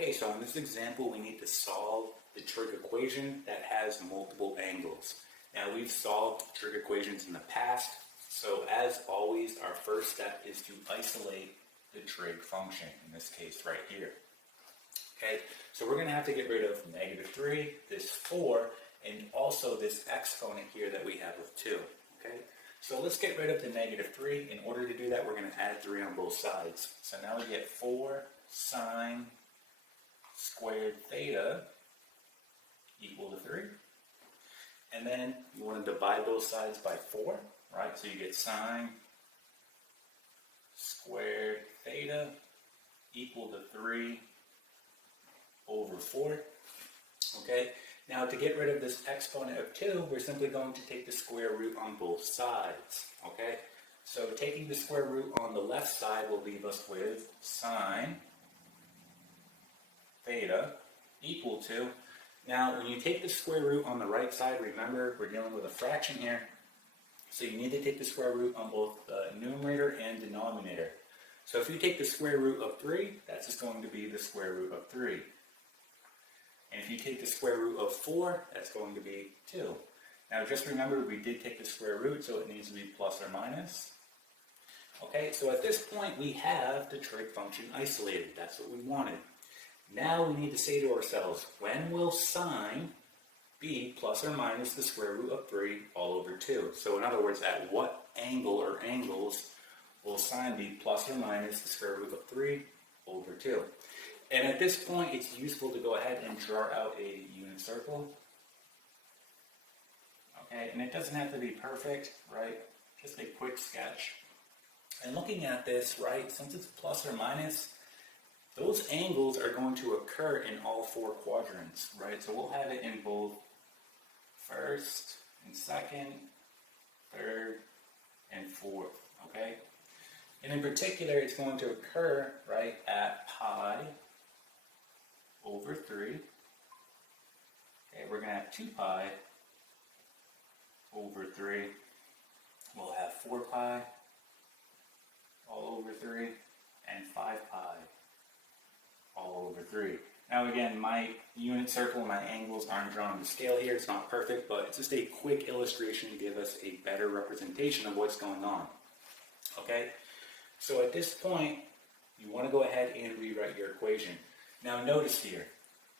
Okay, so in this example, we need to solve the trig equation that has multiple angles. Now, we've solved trig equations in the past, so as always, our first step is to isolate the trig function, in this case right here. Okay, so we're going to have to get rid of -3, this 4, and also this exponent here that we have with 2. Okay, so let's get rid of the -3. In order to do that, we're going to add 3 on both sides. So now we get 4 sine squared theta equal to 3. And then you want to divide both sides by 4, right? So you get sine squared theta equal to 3 over 4. Okay, now to get rid of this exponent of 2, we're simply going to take the square root on both sides. Okay, so taking the square root on the left side will leave us with sine theta equal to, now when you take the square root on the right side, remember we're dealing with a fraction here, so you need to take the square root on both the numerator and denominator. So if you take the square root of 3, that's just going to be the square root of 3. And if you take the square root of 4, that's going to be 2. Now just remember we did take the square root, so it needs to be plus or minus. Okay, so at this point we have the trig function isolated. That's what we wanted. Now we need to say to ourselves, when will sine be plus or minus the square root of 3 all over 2? So in other words, at what angle or angles will sine be plus or minus the square root of 3 over 2? And at this point, it's useful to go ahead and draw out a unit circle. Okay, and it doesn't have to be perfect, right? Just a quick sketch. And looking at this, right, since it's plus or minus, those angles are going to occur in all 4 quadrants, right? So we'll have it in both first and second, third, and fourth, okay? And in particular, it's going to occur, right, at pi over 3. Okay, we're going to have 2 pi over 3. We'll have 4 pi all over 3, and 5 pi all over 3. Now again, my unit circle and my angles aren't drawn to scale here. It's not perfect, but it's just a quick illustration to give us a better representation of what's going on. Okay, so at this point, you want to go ahead and rewrite your equation. Now notice here,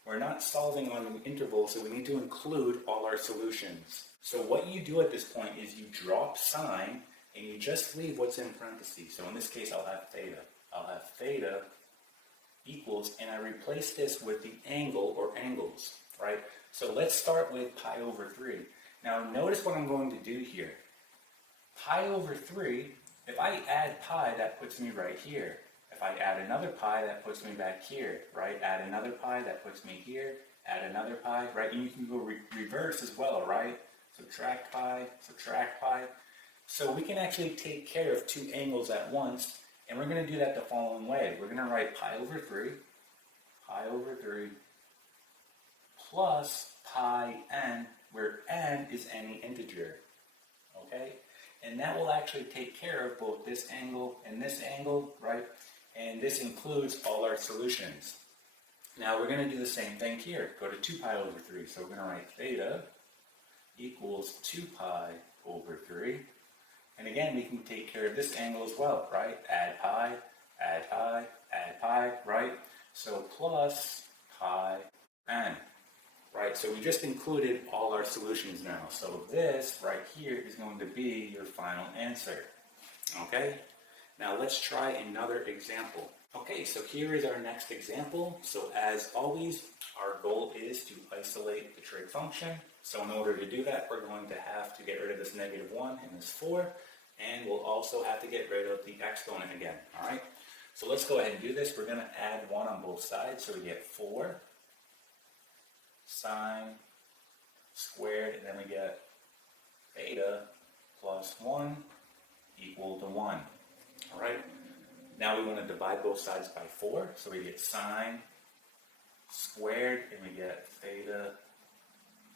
we're not solving on an interval, so we need to include all our solutions. So what you do at this point is you drop sine, and you just leave what's in parentheses. So in this case, I'll have theta. I'll have theta equals, and I replace this with the angle or angles, right? So let's start with pi over 3. Now notice what I'm going to do here. Pi over 3, if I add pi, that puts me right here. If I add another pi, that puts me back here, right? Add another pi, that puts me here. Add another pi, right? And you can go reverse as well, right? Subtract pi, subtract pi. So we can actually take care of 2 angles at once, and we're going to do that the following way. We're going to write pi over 3 plus pi n, where n is any integer, okay? And that will actually take care of both this angle and this angle, right? And this includes all our solutions. Now we're going to do the same thing here. Go to 2 pi over 3. So we're going to write theta equals 2 pi over 3. And again, we can take care of this angle as well, right? Add pi, add pi, add pi, right? So plus pi n, right? So we just included all our solutions now. So this right here is going to be your final answer, okay? Now let's try another example. Okay, so here is our next example. So as always, our goal is to isolate the trig function. So in order to do that, we're going to have to get rid of this -1 and this 4, and we'll also have to get rid of the exponent again, all right? So let's go ahead and do this. We're going to add 1 on both sides, so we get 4 sine squared, and then we get theta plus 1 equal to 1. All right, now we want to divide both sides by 4, so we get sine squared, and we get theta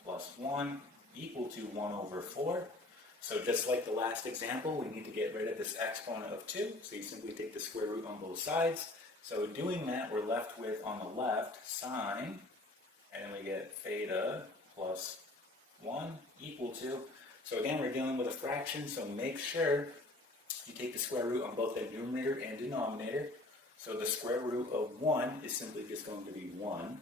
plus 1 equal to 1 over 4. So just like the last example, we need to get rid of this exponent of 2, so you simply take the square root on both sides. So doing that, we're left with, on the left, sine, and then we get theta plus 1 equal to, so again, we're dealing with a fraction, so make sure you take the square root on both the numerator and denominator. So the square root of 1 is simply just going to be 1.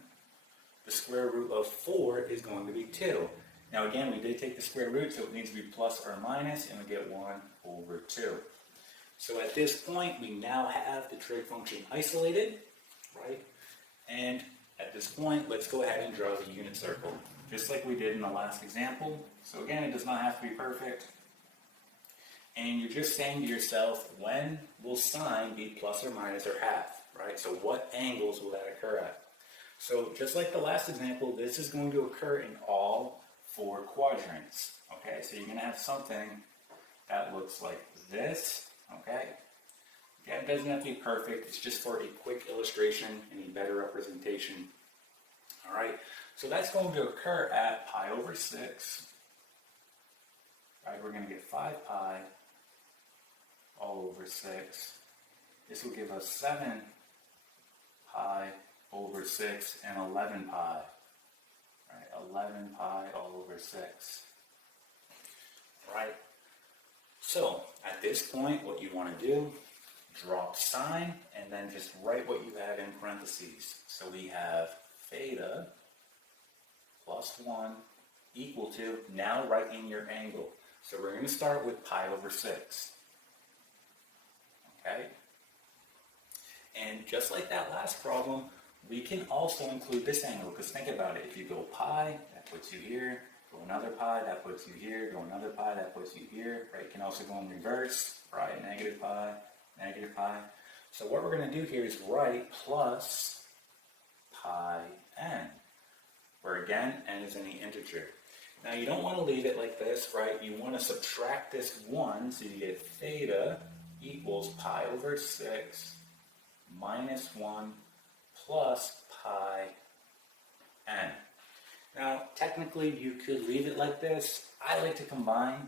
The square root of 4 is going to be 2. Now again, we did take the square root, so it needs to be plus or minus, and we get 1 over 2. So at this point, we now have the trig function isolated, right? And at this point, let's go ahead and draw the unit circle, just like we did in the last example. So again, it does not have to be perfect. And you're just saying to yourself, when will sine be plus or minus or half, right? So what angles will that occur at? So just like the last example, this is going to occur in all 4 quadrants, okay? So you're going to have something that looks like this, okay? Again, it doesn't have to be perfect. It's just for a quick illustration and a better representation, all right? So that's going to occur at pi over 6, right? We're going to get 5 pi all over 6. This will give us 7 pi over 6 and 11 pi. Right, 11 pi all over 6. Right? So, at this point, what you want to do, drop sine, and then just write what you have in parentheses. So we have theta plus 1 equal to, now write in your angle. So we're going to start with pi over 6. Okay? And just like that last problem, we can also include this angle, because think about it. If you go pi, that puts you here. Go another pi, that puts you here. Go another pi, that puts you here. Right? You can also go in reverse, right? Negative pi, negative pi. So what we're going to do here is write plus pi n, where again, n is any integer. Now you don't want to leave it like this, right? You want to subtract this 1, so you get theta equals pi over 6 minus 1 plus pi n. Now, technically, you could leave it like this. I like to combine,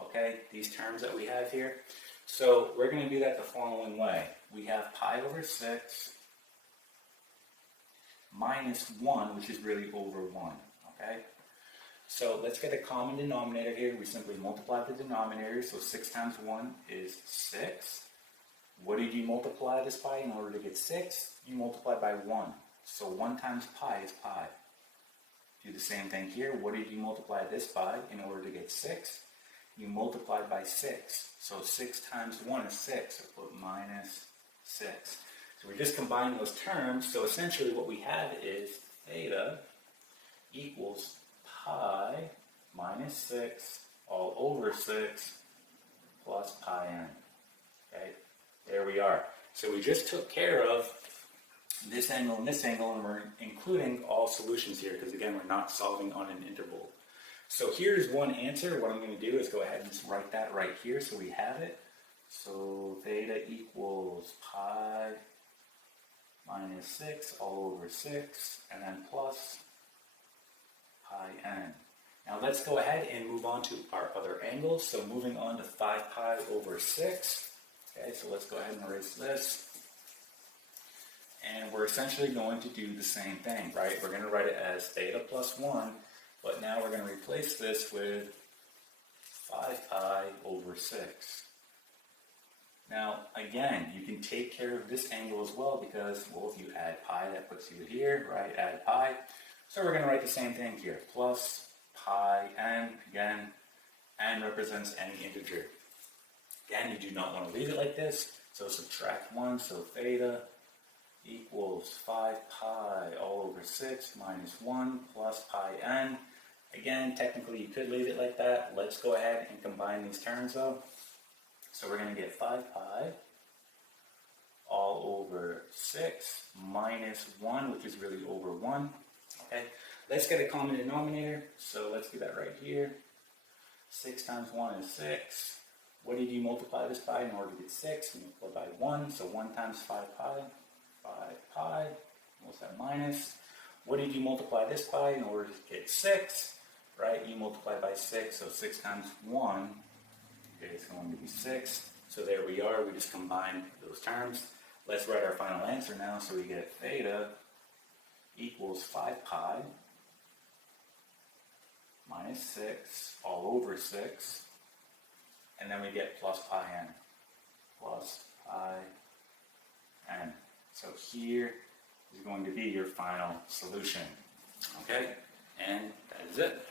okay, these terms that we have here. So we're going to do that the following way. We have pi over 6 minus 1, which is really over 1, okay? So let's get a common denominator here. We simply multiply the denominator, so 6 times 1 is 6. What did you multiply this by in order to get 6? You multiply by 1. So 1 times pi is pi. Do the same thing here. What did you multiply this by in order to get 6? You multiply by 6. So 6 times 1 is 6. So put minus 6. So we're just combining those terms. So essentially what we have is theta equals pi minus 6 all over 6 plus pi n. Okay, there we are. So we just took care of this angle, and we're including all solutions here because again, we're not solving on an interval. So here's one answer. What I'm going to do is go ahead and just write that right here so we have it. So theta equals pi minus 6 all over 6 and then plus pi n. Now let's go ahead and move on to our other angles. So moving on to 5 pi over 6. Okay, so let's go ahead and erase this. And we're essentially going to do the same thing, right? We're going to write it as theta plus 1, but now we're going to replace this with 5 pi over 6. Now, again, you can take care of this angle as well because, well, if you add pi, that puts you here, right? Add pi. So we're going to write the same thing here, plus pi n. Again, n represents any integer. Again, you do not want to leave it like this, so subtract 1, so theta equals 5 pi all over 6 minus 1 plus pi n. Again, technically you could leave it like that. Let's go ahead and combine these terms though. So we're going to get 5 pi all over 6 minus 1, which is really over 1. Okay, let's get a common denominator. So let's do that right here. 6 times 1 is 6. What did you multiply this by in order to get 6? You multiply by 1, so 1 times 5 pi. 5 pi, what's that minus? What did you multiply this by in order to get 6? Right, you multiply by 6, so 6 times 1 is going to be 6. So there we are, we just combined those terms. Let's write our final answer now. So we get theta equals 5 pi minus 6 all over 6. And then we get plus pi n. Plus pi n. So here is going to be your final solution. Okay? And that is it.